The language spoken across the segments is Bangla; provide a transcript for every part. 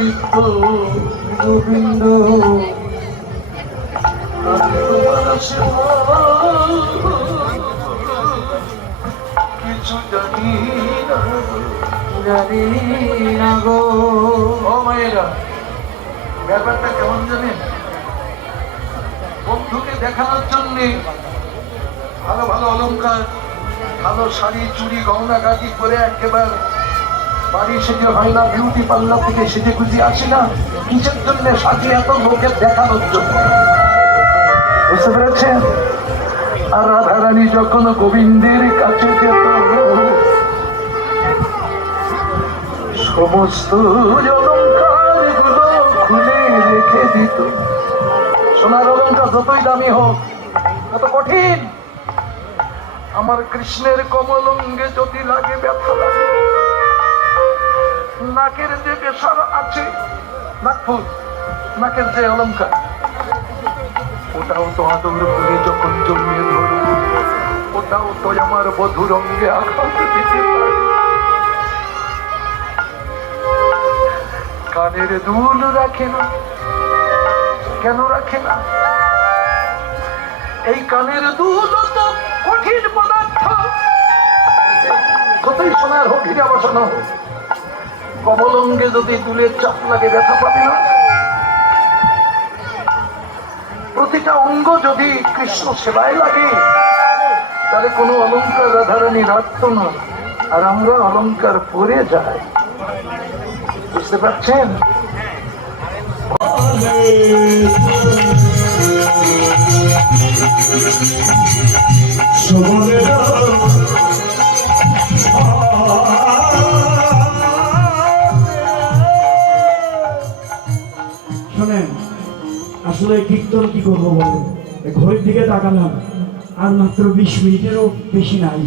নিত্য গোবিন্দ কিছু জানি না গো। ও মায়েরা, ব্যাপারটা কেমন জানেন? বন্ধুকে দেখানোর জন্যে ভালো ভালো অলংকার, ভালো শাড়ি চুড়ি গহনা গাটি করে একেবারে বাড়ি সেজে হয় না, বিউটি পার্লার থেকে সেজে খুঁজে আসি না। কিসের জন্য সাজিয়ে? এত লোকের দেখানোর জন্য, বুঝতে পেরেছেন? আর রাধারানী যখন গোবিন্দের কাছে যেত, সমস্ত অলংকার গুলো খুলে রেখে দিত। সোনার অলংকার যতই দামি হোক, এত কঠিন। আমার কৃষ্ণের কমল অঙ্গে যদি লাগে ব্যথা লাগে, নাকের যে বেসার আছে, নাকফুল, নাকের যে অলংকার, ওটাও তো আদর করে যখন জমিয়ে ধরো, ওটাও তো আমার বধুর অঙ্গে আঘাত দিতে পারে। কানের দুল রাখে না, কেন রাখে না? এই কানের দুল তো কঠিন পদার্থ, কতই সোনার হোক, হিরা বসানো হোক, কমল অঙ্গে যদি দুলের চাপ লাগে ব্যথা পাবে না? প্রতিটা অঙ্গ যদি কৃষ্ণ সেবায় লাগে, তাহলে কোনো অলংকার রাধারানী রাখত না, আর আমরা অলংকার পরে যাই। বুঝতে পারছেন? শোনেন, আসলে কীর্তন কি করবো বলেন? ঘড়ির দিকে তাকালাম, আর মাত্র 20 মিনিটেরও বেশি নাই।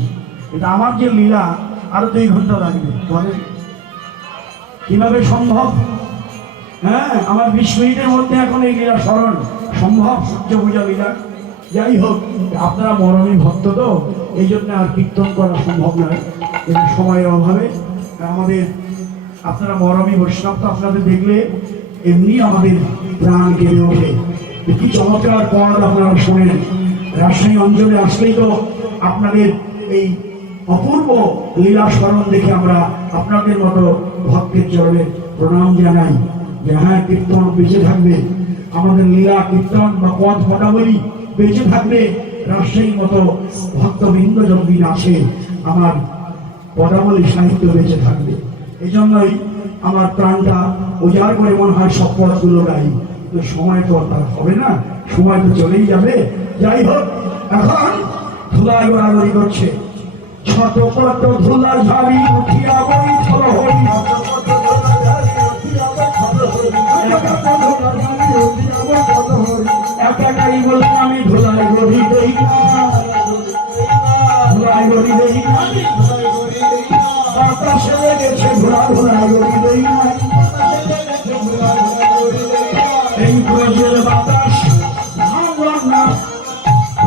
কিন্তু আমার যে লীলা আরো 2 ঘন্টা লাগবে, বলেন কিভাবে সম্ভব? হ্যাঁ, আমার 20 মিনিটের মধ্যে এখন এই লীলা স্মরণ সম্ভব? সূর্য পূজা লীলা। যাই হোক, আপনারা মরমী ভক্ত তো, এই জন্য আর কীর্তন করা সম্ভব নয়, কিন্তু সময়ের অভাবে আমাদের। আপনারা মরমী বৈষ্ণব তো, আপনাদের দেখলে এমনি আমাদের প্রাণ কেঁপে ওঠে। কি চমৎকার পদ আপনারা শোনেন। রাজশাহী অঞ্চলে আসলেই তো আপনাদের এই অপূর্ব লীলা স্মরণ দেখে আমরা আপনাদের মতো ভক্তের চরণে প্রণাম জানাই যে হ্যাঁ, কীর্তন বেঁচে থাকবে, আমাদের লীলা কীর্তন বা পদ পদাবলী বেঁচে থাকবে। রাজশাহীর মতো ভক্তবৃন্দ যতদিন আছে, আমার পদাবলী সাহিত্য বেঁচে থাকবে। এই জন্যই আমার প্রাণটা উজাড় করে মনে হয় সব পদগুলো গাই। তো সময় তো তার হবে না, সময় তো চলেই যাবে। যাই হোক, এখন ধুলায় গোড়াগড়ি করছে, ছোট কত ধুলা ঝাড়ি উঠিয়া বই ছল হরি, একাই বললাম আমি ধুলায় গড়ি দেই না, ধুলায় গড়ি দেই না, বাতাসে লেগেছে ধুলা, ধুলায় গড়ি দেই না। এই ব্রজের বাতাস ভালো না,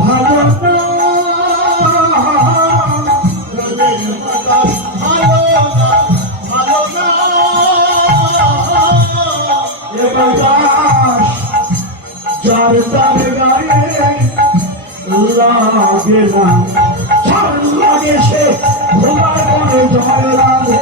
ভালো না, যার তার গায়ে লাগে না, যার লাগে সে ধোলায় করে জয় রাধে।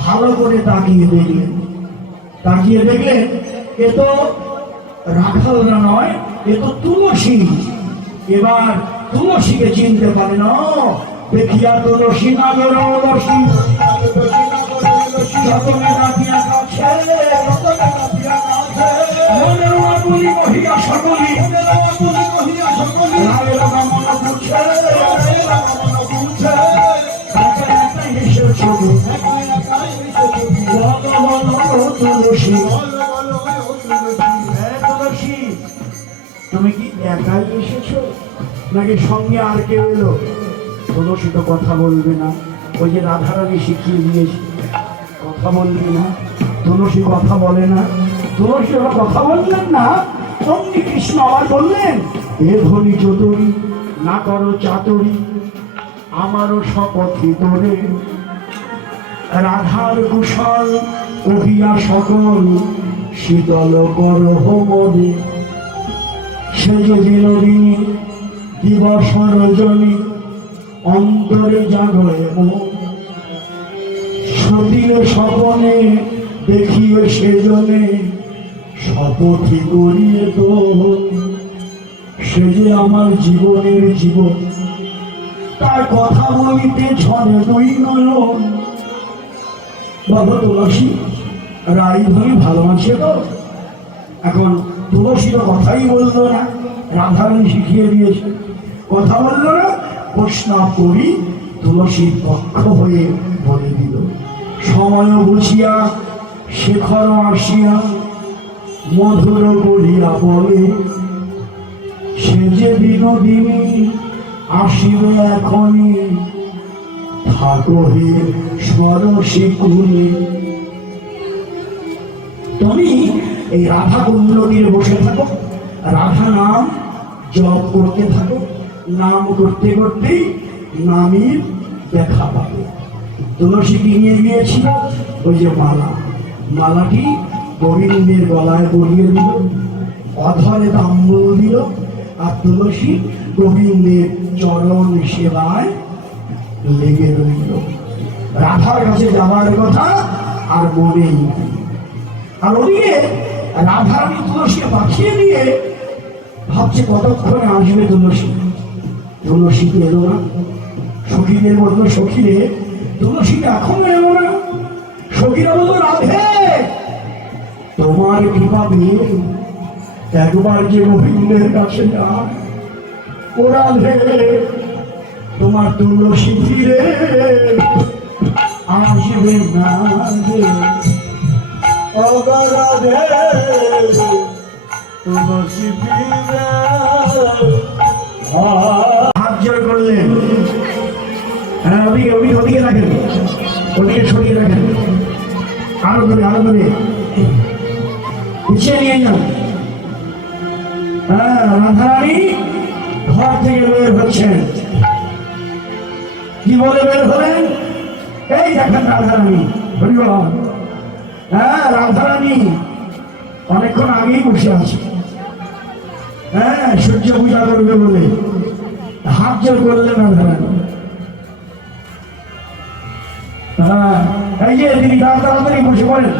ভালো করে তাকিয়ে দেখলেন, তাকিয়ে দেখলেন এ তো রাখালরা নয়, এ তো তুলসী। এবার তুলসীকে চিনতে পারে না, দেখিয়া তুলসী না তুলসী যতনে ডাকিয়া কাছে, মনের আগুলি কহিয়া সকলি, রায়ের কামনা করছে, একাই এসেছে তুলসী। তুলসী, তুমি কি একাই এসেছো নাকি সঙ্গে আর কেউ এলো? তুলসী তো কথা বলবে না, ওই যে রাধারানী শিখিয়ে দিয়েছে, কথা বলবে না। তুলসী কথা বলে না, তুলসী ওরা কথা বললেন না। অমনি কৃষ্ণ আবার বললেন, এ ধনী চতুরী না করো চাতুরী, আমারও শপথি তোরে, রাধার কুশল কহিয়া সকল শীতল কর মনে, সে যে বিনোদিনী দিবস রজনী অন্তরে জাগরে সতীর স্বপনে দেখিয়ে সেজনে শপথি করিয়ে তো, সে যে আমার জীবনের জীবন, তার কথা বলিতে ছড়ে দুই নয়ন। বাবা তুলসী রাই ধরে ভালোবাসে তো। এখন তুলসীর কথাই বললো না, রাধারানী শিখিয়ে দিয়েছে, কথা বললো না। বৈষ্ণব করি তুলসীর পক্ষ হয়ে বলে দিল, সময় বুঝিয়া শেখর আসিয়া মধুর করিয়া বলে, সে যে বিনোদিনী আসিবে এখনই, থাকো হে সরসী কুলে। তুমি এই রাধা কুণ্ড নিয়ে বসে থাকো, রাধা নাম জপ করতে থাকো, নাম করতে করতেই নামের দেখা পাবে। তুলসীকে নিয়ে গিয়েছিল ওই যে মালা, মালাটি গোবিন্দের গলায় পরিয়ে দিল, অধরে তাম্বুল দিল, আর তুলসী গোবিন্দের চরণ সেবায় লেগে রইল। রাধার কাছে যাবার কথা আর মনেই নাই। আর ওদিকে রাধারানী তুলসীকে পাঠিয়ে দিয়ে ভাবছে কতক্ষণে আসবে তুলসী। তুলসীকে এলো না, সখীদের বললো সখীরে তুলসীকে এখনো এলো না। সখীরা বললো রাধে তোমার কৃপা পেয়ে একবার যে গোবিন্দের কাছে যায়, ও রাধে তোমার তুলসী ফিরে আসবে না রে, ও রাধে তুলসী ফিরে। হাত জোর করলেন, হ্যাঁ ওদিকে ওদিকে ওদিকে রাখেন, ওদিকে ছড়িয়ে রাখেন, আরো ধরে আরো ধরে পিছিয়ে নিয়ে যান। হ্যাঁ রাধারানী ঘর থেকে বের হচ্ছেন, কি বলে বের হলেন? এই দেখেন রাধারানী, হ্যাঁ রাধারানী অনেকক্ষণ আগেই বসে আছে, হ্যাঁ সূর্য পূজা করবে বলে হাত জোর করলেন রাধারানী। হ্যাঁ এই যে দিদি তাড়াতাড়ি বসে পড়েন,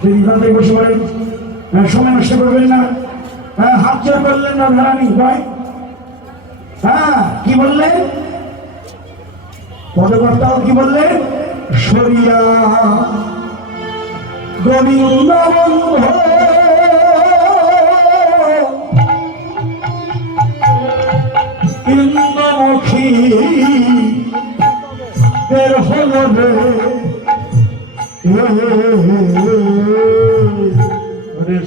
দিদি তাড়াতাড়ি বসে পড়েন, সময় নষ্ট করবেন না। হ্যাঁ হাত জোর করলেন রাধারানী, ভাই হ্যাঁ কি বললেন? পদকর্তাও কি বললেন? সরিয়া গোবিন্দ বন্ধু ইন্দ্রমুখী বের হল রে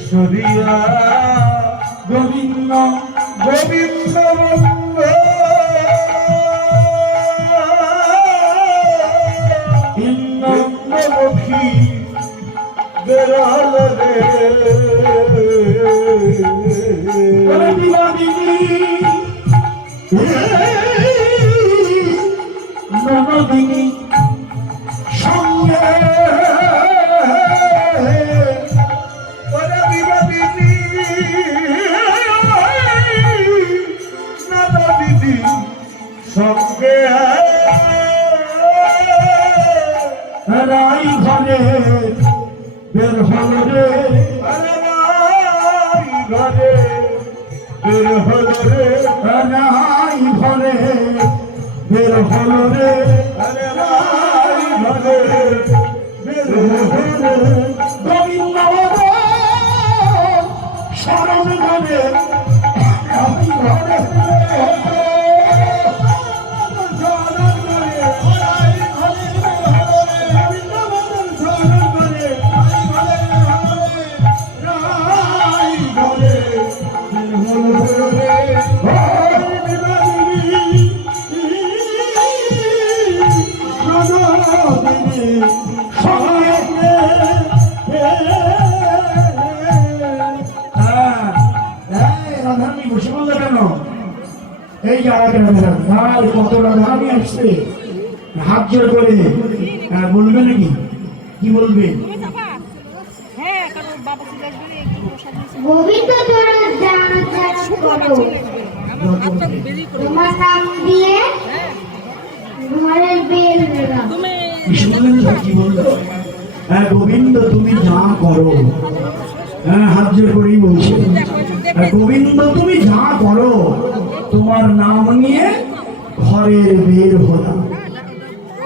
সরিয়া গোবিন্দ গোবিন্দ বন্ধু ইন্দ্রমুখী বের হল রে নবদিনী সঙ্গে নবদিনী সঙ্গে রাই ঘরে বের হল রে, রাই ঘরে বের হল রে, রাই ঘরে বের হল রে, রাই ঘরে বের হল রে। গোবিন্দ শরণ ঘরে রাই ঘরে এই যারা আর কতটা দাঁড়ানি আসছে হাত জোর করে বলবে নাকি কি বলবে? গোবিন্দ তোরা করো তোমার নাম দিয়ে ঘরের বেল বেরাম। কি বললো? হ্যাঁ গোবিন্দ তুমি যা করো, হ্যাঁ হাত জোর করেই বলছে গোবিন্দ তুমি যা করো, তোমার নাম নিয়ে ঘরের বের হলাম।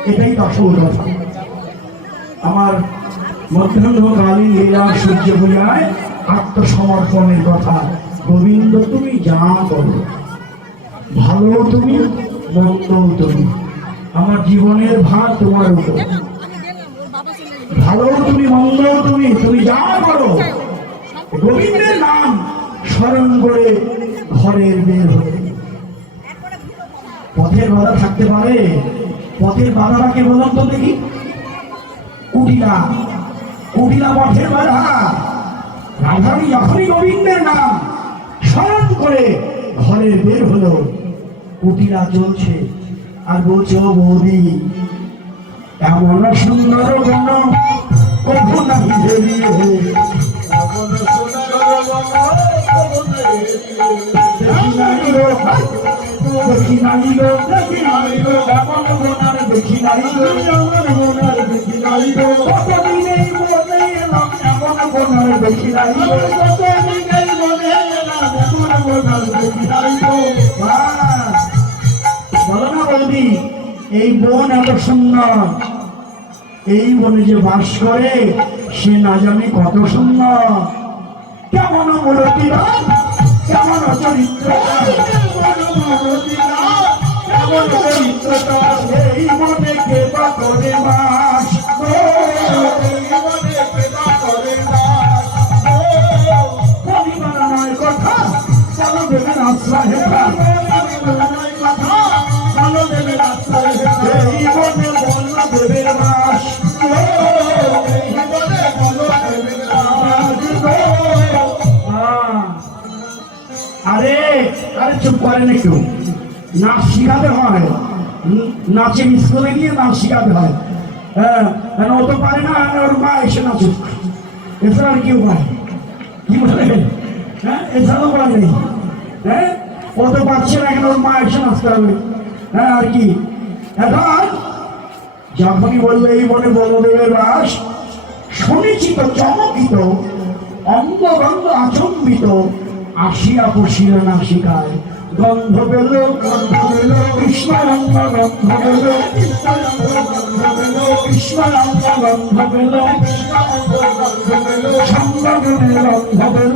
এটাই তো আসল কথা। আমার মধ্যাহ্নকালীন লীলা সূর্য পূজায় আত্মসমর্পণের কথা। গোবিন্দ তুমি যা করো, ভালো তুমি মন্দ তুমি, আমার জীবনের ভার তোমার উপর। ভালো তুমি মন্দ তুমি, তুমি যা করো গোবিন্দের নাম স্মরণ করে ঘরের বের হয়ে। পথের বাধা থাকতে পারে, পথের বাধাটাকে বললাম তো দেখি, কুটিলা কুটিলা পথের বাধা। রাধারী যখনই গোবিন্দের নাম স্মরণ করে ঘরের বের হলো, কুটিলা চলছে আর বলছে ও বৌদি এমন সুন্দর গণ কখনো নাহি বেরিয়ে দেখি নাইল এমন বোনার দেখি নাইল এমন বোনার দেখি নাইল কতদিনে মনে এলাম এমন বোনার দেখি নাইল কতদিনে মনে এলাম এমন বোনার দেখি নাইল। বলো না বৌদি এই বোন এত সুন্দর, এই বনে যে বাস করে সে না জানে কত সুন্দর। কেমন মূলতিরা, কেমন চরিত্রতা, কেমন চরিত্রতা, এই মনে কে বা করে বাস, পরিবার নয় কথা চলো দেবেন আশ্রয়, চলো দেবেন আশ্রয়, এই মনে বন্য দেবের বাস। আরে আরে চুপ করেন একটু, নাচ শিখাতে হয়, নাচের স্কুলে গিয়ে নাচ শিখাতে হয়। হ্যাঁ ও তো পারে না, ওর মা এসে নাচুক, এছাড়া আর কেউ পারে কি বলে? হ্যাঁ এছাড়াও পারে নেই। হ্যাঁ ও তো পারছে না, এখন ওর মা এসে নাচতে হবে। হ্যাঁ আর কি এখন যখনই বললো এই বনে বলদেবের বাস, শুনেছি তো চমকিত অঙ্গগন্ধ আচম্বিত, আসিয়া পশিল না শিখায় গন্ধ পেল কৃষ্ণ রঙ্গ গন্ধ পেল কৃষ্ণ রঙ্গ গন্ধ পেল সঙ্গগুণে গন্ধ পেল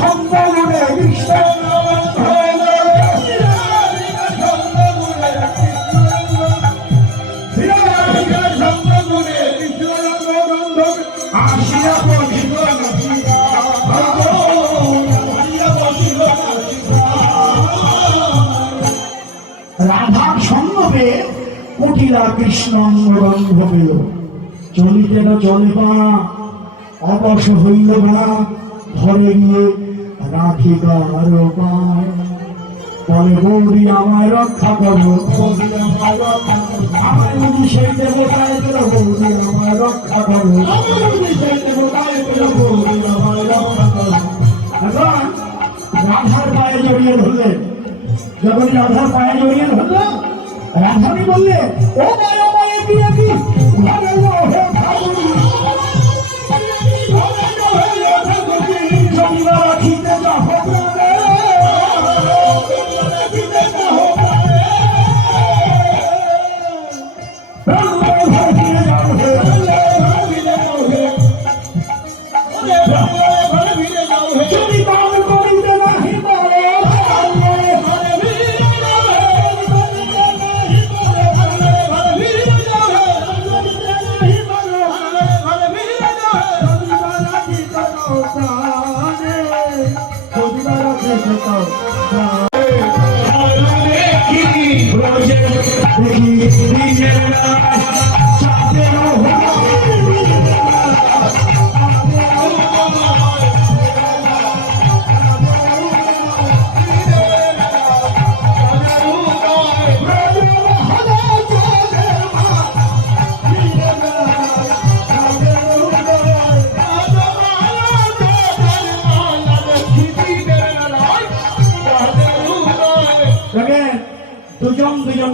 সঙ্গগুণে কৃষ্ণ আসিয়া পশিল রাধার সঙ্গে কুটিলা কৃষ্ণ অঙ্গগন্ধ পেল। চলিতে না চলে পা অবশ হইল না, ঘরে গিয়ে রাধিকার পায় বলে বৌদি আমায় রক্ষা করো, আমার যদি সেই দেবতায় পেল বৌদি আমায় রক্ষা করো, সেই দেবতায় পেল বৌদি আমায় রক্ষা করো। এখন রাধার পায়ে জড়িয়ে ধরলেন, যখন রাধার পায়ে জড়িয়ে ধরলো রাধানি বললে ও মায় মায়ে দিয়ে কি রাখিতে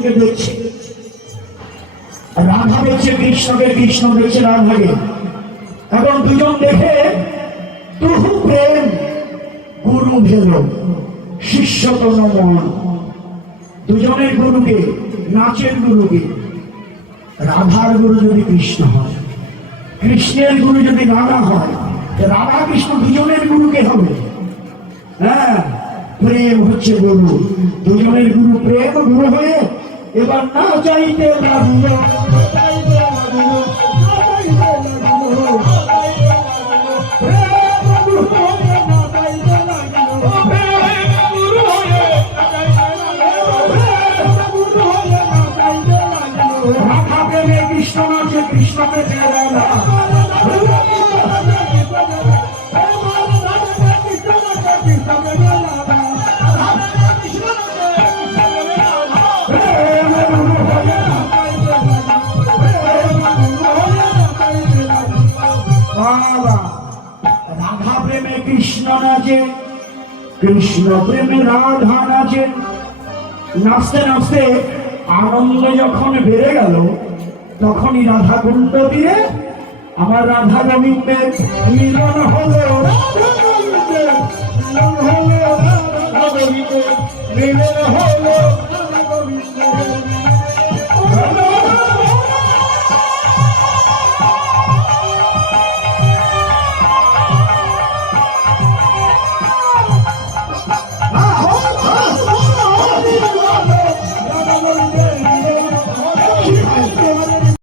দুজনকে দেখছে, রাধা দেখছে কৃষ্ণকে, কৃষ্ণ দেখছে রাধাকে। এখন দুজন দেখে প্রভু প্রেম, গুরু ভেদ, শিষ্য তো নমন। দুজনের গুরুকে, নাচের গুরুকে, রাধার গুরু যদি কৃষ্ণ হয়, কৃষ্ণের গুরু যদি রাধা হয়, রাধা কৃষ্ণ দুজনের গুরুকে হবে। হ্যাঁ, প্রেম হচ্ছে গুরু, দুজনের গুরু প্রেম গুরু হয়ে এবার না চাইতে লাগিল, রাধা প্রেমে কৃষ্ণ নাচে, কৃষ্ণ প্রেমে রাধা। রাধা প্রেমে কৃষ্ণ নাচে, কৃষ্ণ প্রেমে রাধা নাচে। নাচতে নাচতে আনন্দ যখন বেড়ে গেল, তখনই রাধা কুণ্ড দিয়ে আমার রাধা গোবিন্দের মিলন হলো, মিলন হলো, রাধা গোবিন্দের মিলন হলো, রাধা গোবিন্দের